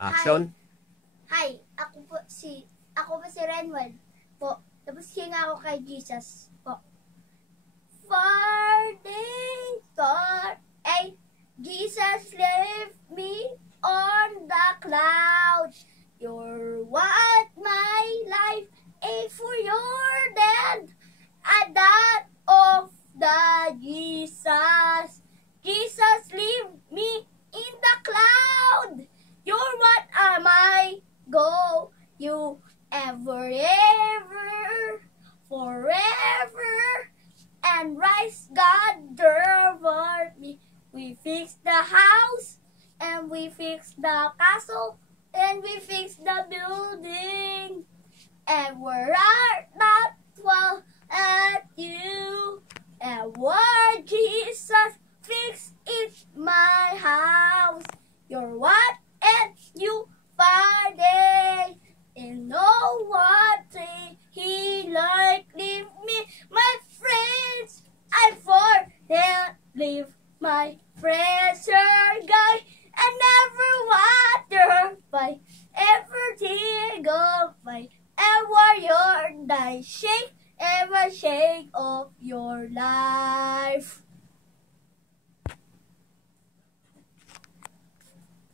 Action. Hi, ako po si Renwell po. Tapos hinga ako kay Jesus po. For this thought, Jesus left me on the clouds. You're what my life is for your dead. At that of the Jesus. Jesus leave me in the cloud. You're what am I? Go you ever, forever, and rise God delivered me. We fix the house, and we fix the castle, and we fix the building, and we're not well at you, and what Jesus fix it my house. You're what and you Friday, and no what he like leave me, my friends. I for him leave my pressure guy, and never water by everything go by, ever your die shake, ever shake of your life.